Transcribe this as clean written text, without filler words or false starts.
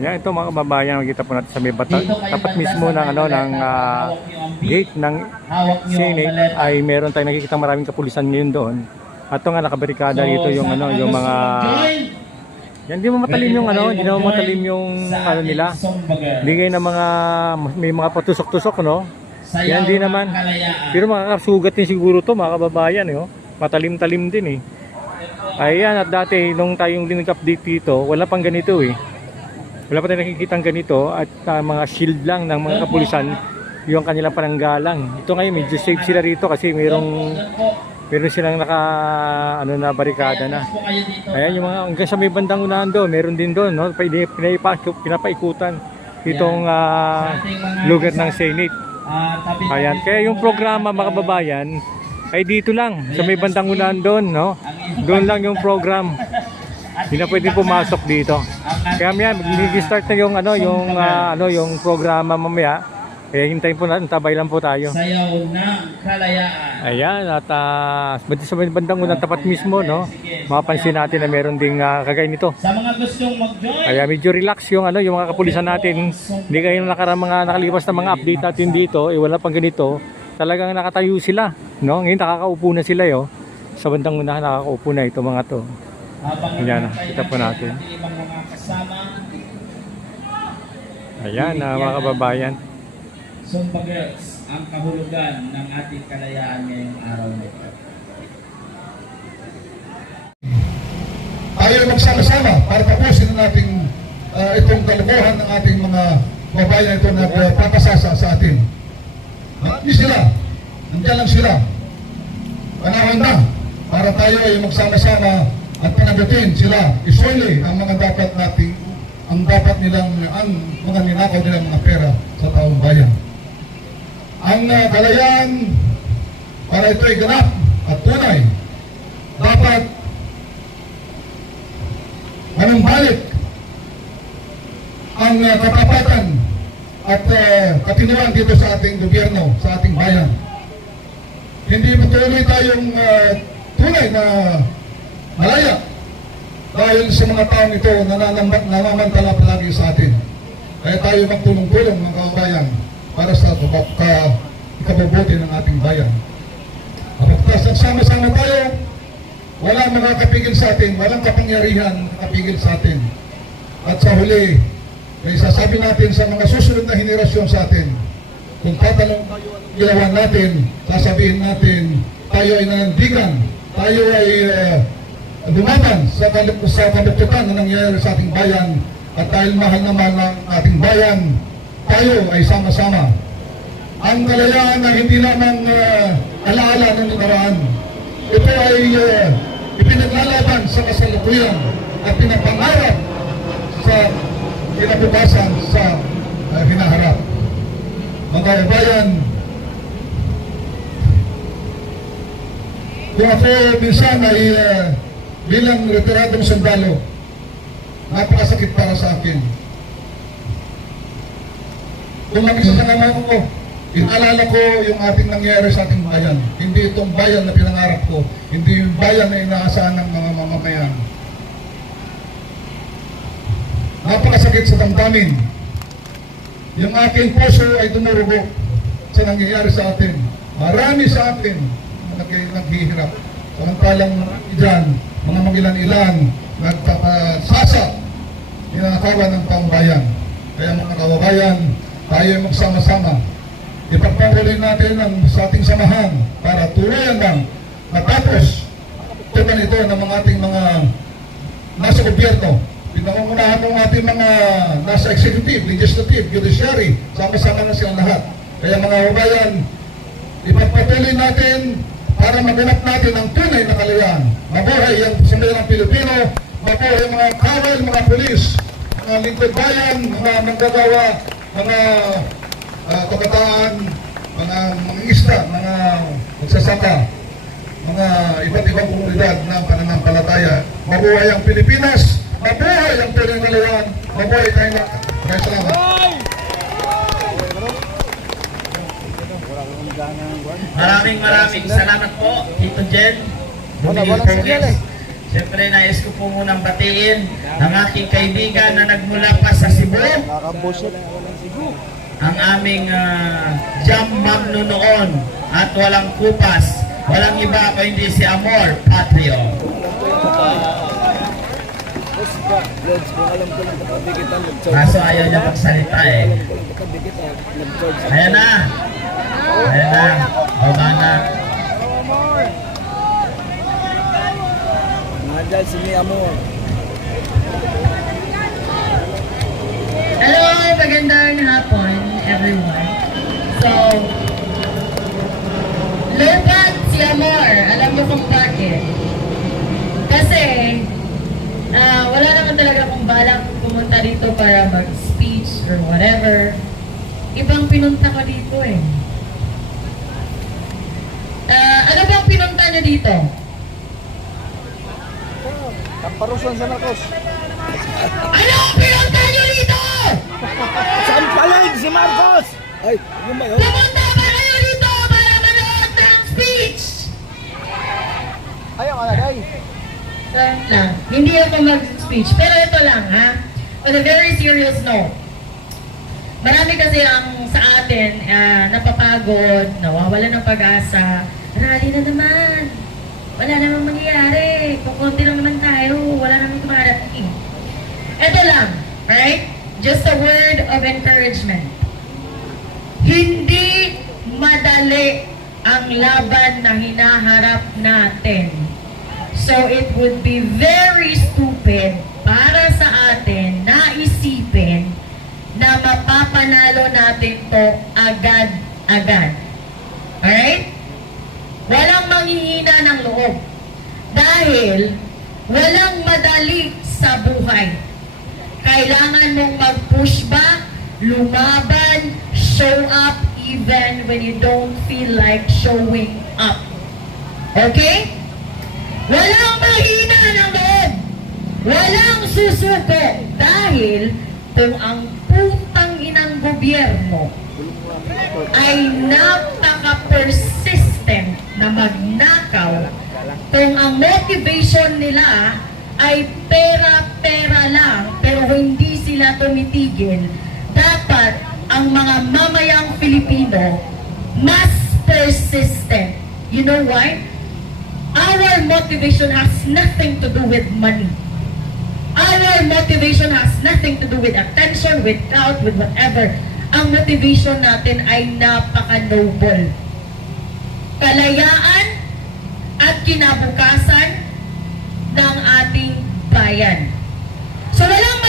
Yan, ito mga kababayan, makikita po natin sa may bata. Tapat mismo ng gate ng Senate ay meron tayong nakikita maraming kapulisan ngayon doon. At ito nga nakabarikada dito yung yung mga yan, hindi mo matalim yung hindi mo matalim yung nila. Bigay ng mga may mga patusok-tusok Yan din naman. Pero makakasugat din siguro to mga kababayan Matalim-talim din Ayan, at dati nung tayong nag-update dito, wala pang ganito Wala pa tayong nakikita ganito at mga shield lang ng mga kapulisan yung kanilang pananggalang. Ito ngayon medyo safe sila rito kasi meron silang na barikada na. Ayan yung mga hanggang sa may bandang unahan doon, meron din doon pinapaikutan itong lugar ng Senate. Ayan, kaya yung programa mga kababayan ay dito lang sa may bandang unahan doon, Doon lang yung program. Hindi na pwedeng pumasok dito. Kaya mag-start na yung programa mamaya. Kaya hintayin po natin, tabay lang po tayo. Sayaw ng kalayaan. Ayan, at sa bandang unang tapat mismo, mapapansin natin na meron ding kagaya nito. Sa mga gustong mag-join, Kaya medyo relax yung mga kapulisan natin. Hindi kayo nakalipas na mga update natin dito, wala pang ganito. Talagang nakatayo sila, Ngayon nakakaupo na sila, Sa bandang unahan nakakaupo na ito mga to. Ayan, kita po natin. Ayan, mga kababayan. Zumba Girls, ang kahulugan ng ating kalayaan ngayong araw nito. Tayo magsama-sama para tapusin natin itong kalokohan ng ating mga kababayan ito na nagpapasasa sa atin. Hindi sila, nandiyan lang sila. Panahon na para tayo ay magsama-sama at panagutin sila, isuuli ang mga dapat nating, ang mga ninakaw nilang mga pera sa taong bayan. Ang kalayaan para ito ay ganap at tunay, dapat manumbalik ang katapatan at katinuan dito sa ating gobyerno, sa ating bayan. Hindi patuloy tayong tunay na malaya dahil sa mga taong ito na namamantala palagi sa atin. Kaya tayo magtulong-tulong mga kababayan para sa ikabubuti ng ating bayan. Kapag sama-sama tayo, walang makakapigil sa atin, walang kapangyarihan makakapigil sa atin. At sa huli, may sasabi natin sa mga susunod na henerasyon sa atin, kung tatanong tayo anong ginawa natin, sasabihin natin, tayo ay nanandigan, tayo ay dumaman sa kaluputan na nangyayari sa ating bayan, at dahil mahal naman ng ating bayan, tayo ay sama-sama. Ang kalayaan na hindi lamang alaala ng nakaraan, ito ay ipinaglalaban sa kasalukuyan at pinapangarap sa kinabukasan sa hinaharap. Mga kabayan, kung ako minsan ay bilang retiradong sundalo, napakasakit para sa akin. Kung mag-isa sa kamay ko, inaalala ko yung ating nangyari sa ating bayan. Hindi itong bayan na pinangarap ko, hindi yung bayan na inaasahan ng mga mamamayan. Napakasakit sa damdamin. Yung aking puso ay dumurugo sa nangyayari sa atin. Marami sa atin na naghihirap. Samantalang dyan, mga magilan-ilan, nagpapasasa, ninakawan ng pambayan. Kaya mga kababayan, tayo magsama-sama. Ipagpatuloy natin ang sa ating samahan para tuluyan lang matapos tuman ito ng mga ating mga nasa gobyerno. Pinangungunahan ng ating mga nasa executive, legislative, judiciary, sama-sama na silang lahat. Kaya mga kababayan, ipagpatuloy natin para maganap natin ang tunay na kalayaan. Mabuhay ang sambayang Pilipino, mabuhay ang mga kawal, mga pulis, mga lingkod bayan, mga manggagawa, mga kabataan, mga isda, mga magsasaka, mga iba't ibang komunidad ng pananampalataya. Mabuhay ang Pilipinas, mabuhay ang tunay na kalayaan, mabuhay tayo na. Maraming salamat. Maraming salamat po, Tito Jen. Siyempre, nais ko po munang batiin ang aking kaibigan na nagmula pa sa Cebu. Cebu. Ang aming jam magno noon at walang kupas. Walang iba kundi si Amor Patrio. Kaso ayaw niya magsalita eh. Ayan na. Ayan na. Baba na. Nandyan si Mia mo. Hello, magandang hapon, everyone. So, lobat si Amor. Alam niyo kung bakit? Kasi, wala naman talaga akong balak pumunta dito para mag-speech or whatever. Ibang pinunta ko dito eh. Ano bang pinunta niyo dito? Tamparusan sa Marcos. Ano ang pinunta niyo dito? Sampaling si Marcos! Ay, yun ba yun? Pumunta ba kayo dito para manood ng speech? Ayaw ka na, day. Lang. Hindi ako mag-speech. Pero ito lang, ha? On a very serious note. Marami kasi ang sa atin napapagod, nawawala ng pag-asa. Rally na naman. Wala namang mangyayari. Kukunti lang naman tayo. Wala namang kumarating. Ito lang, right? Just a word of encouragement. Hindi madali ang laban na hinaharap natin. So it would be very stupid para sa atin na isipin na mapapanalo natin to agad-agad. Alright? Walang manghihina ng loob. Dahil walang madali sa buhay. Kailangan mong mag-push back, lumaban, show up even when you don't feel like showing up. Okay? Walang mahina ng loob. Walang susuko. Dahil kung ang putang inang gobyerno ay napaka-persistent na magnakaw, kung ang motivation nila ay pera-pera lang pero hindi sila tumitigil, dapat ang mga mamayang Pilipino mas persistent. You know why? Our motivation has nothing to do with money. Our motivation has nothing to do with attention, with clout, with whatever. Ang motivation natin ay napaka-noble. Kalayaan at kinabukasan ng ating bayan. So walang